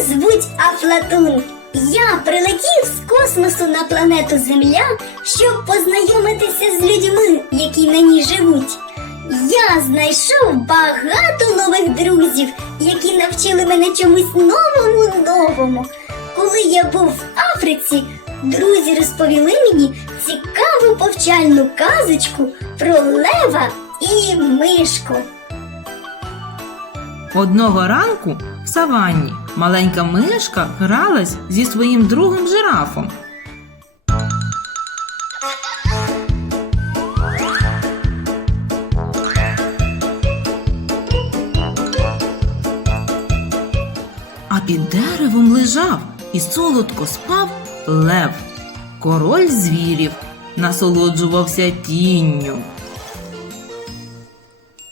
звуть Афлатун. Я прилетів з космосу на планету Земля, щоб познайомитися з людьми, які ній живуть. Я знайшов багато нових друзів, які навчили мене чомусь новому новому. Коли я був в Африці, друзі розповіли мені цікаву повчальну казочку про лева і мишку. Одного ранку в саванні маленька мишка гралась зі своїм другом жирафом. А під деревом лежав і солодко спав лев, король звірів, насолоджувався тінню.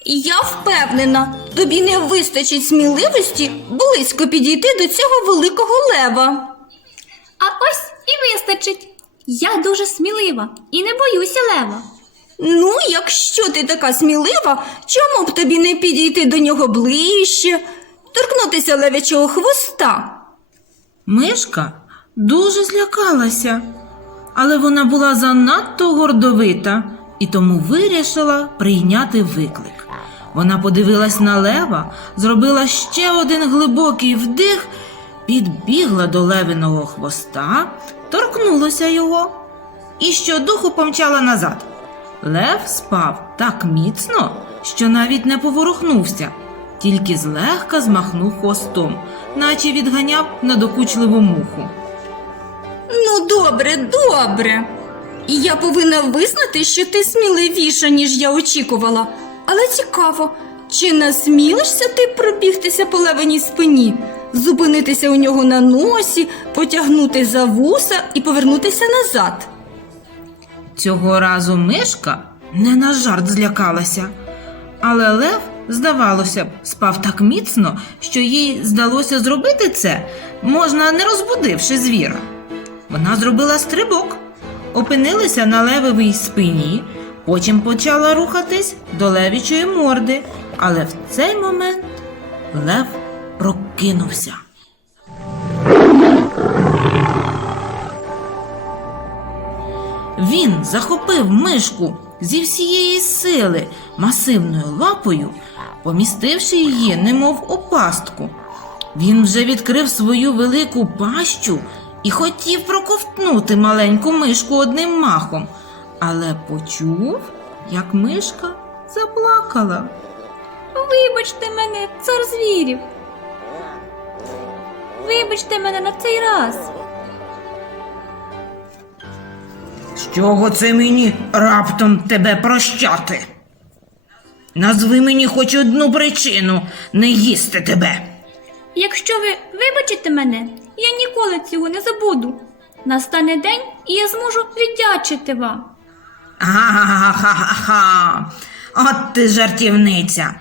Я впевнена, тобі не вистачить сміливості близько підійти до цього великого лева. А ось і вистачить. Я дуже смілива і не боюся лева. Ну, якщо ти така смілива, чому б тобі не підійти до нього ближче, торкнутися левячого хвоста? Мишка дуже злякалася, але вона була занадто гордовита і тому вирішила прийняти виклик. Вона подивилась на лева, зробила ще один глибокий вдих, підбігла до левиного хвоста, торкнулася його і щодуху помчала назад. Лев спав так міцно, що навіть не поворухнувся, тільки злегка змахнув хвостом, наче відганяв надокучливу муху. Ну, добре, добре. І я повинна визнати, що ти сміливіша, ніж я очікувала. Але цікаво, чи насмілишся ти пробігтися по левеній спині, зупинитися у нього на носі, потягнути за вуса і повернутися назад? Цього разу мишка не на жарт злякалася, але лев, здавалося б, спав так міцно, що їй здалося зробити це, можна не розбудивши звіра. Вона зробила стрибок, опинилася на левовій спині, потім почала рухатись до левічої морди, але в цей момент лев прокинувся. Він захопив мишку зі всієї сили масивною лапою, помістивши її, немов у пастку. Він вже відкрив свою велику пащу і хотів проковтнути маленьку мишку одним махом, але почув, як мишка заплакала. Вибачте мене, цар звірів. Вибачте мене на цей раз. З чого це мені раптом тебе прощати? Назви мені хоч одну причину не їсти тебе. Якщо ви вибачите мене, я ніколи цього не забуду. Настане день, і я зможу віддячити вам. Ха-ха-ха-ха-ха. От ти жартівниця.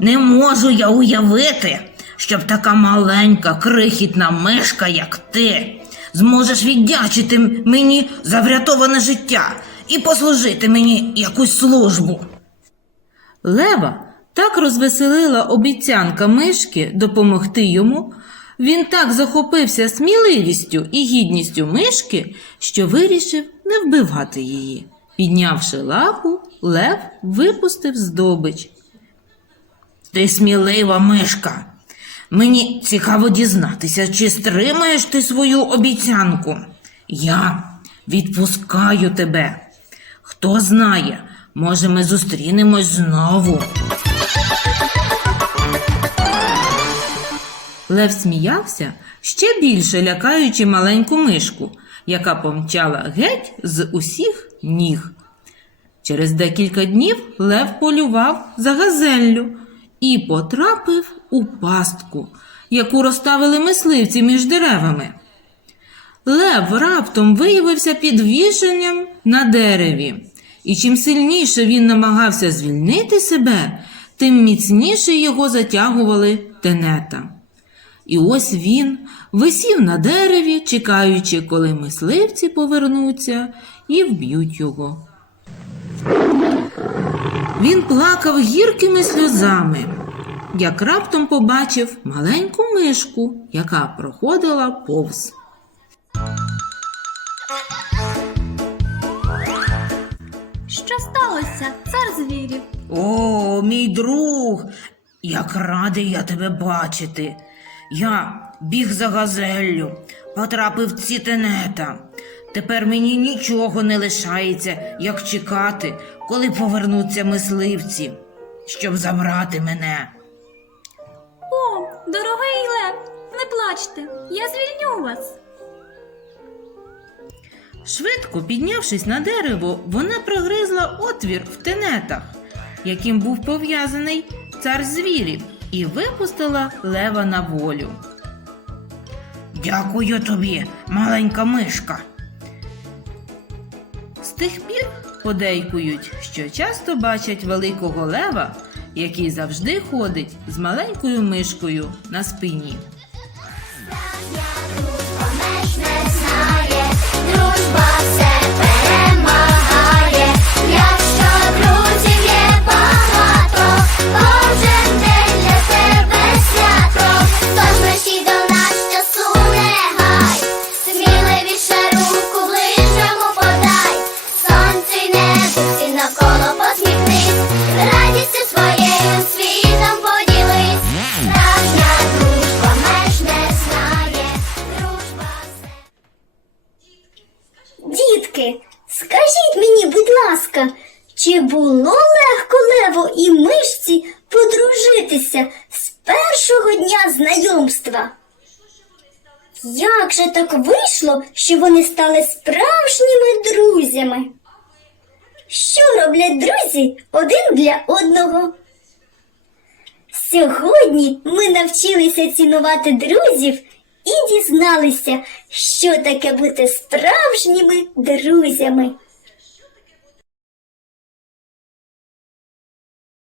Не можу я уявити, щоб така маленька крихітна мишка, як ти, зможеш віддячити мені за врятоване життя і послужити мені якусь службу. Лева так розвеселила обіцянка мишки допомогти йому. Він так захопився сміливістю і гідністю мишки, що вирішив не вбивати її. Піднявши лапу, лев випустив здобич. Ти смілива мишка. Мені цікаво дізнатися, чи стримаєш ти свою обіцянку. Я відпускаю тебе. Хто знає, може, ми зустрінемось знову. Лев сміявся, ще більше лякаючи маленьку мишку, яка помчала геть з усіх ніг. Через декілька днів Лев полював за газеллю і потрапив у пастку, яку розставили мисливці між деревами. Лев раптом виявився під вішенням на дереві, і чим сильніше він намагався звільнити себе, тим міцніше його затягували тенета. І ось він висів на дереві, чекаючи, коли мисливці повернуться і вб'ють його. Він плакав гіркими сльозами. як раптом побачив маленьку мишку, яка проходила повз. Що сталося, цар звірів? О, мій друг, як радий я тебе бачити. Я біг за газеллю, потрапив в ці тенета. Тепер мені нічого не лишається, як чекати, коли повернуться мисливці, щоб забрати мене. О, дорогий Лев, не плачте, я звільню вас. Швидко піднявшись на дерево, вона прогризла отвір в тенетах, яким був пов'язаний цар звірів, і випустила лева на волю. Дякую тобі, маленька мишка. З тих пір подейкують, що часто бачать великого лева, який завжди ходить з маленькою мишкою на спині. Ласка, чи було легко Леву і мишці подружитися з першого дня знайомства? Як же так вийшло, що вони стали справжніми друзями? Що роблять друзі один для одного? Сьогодні ми навчилися цінувати друзів і дізналися, що таке бути справжніми друзями.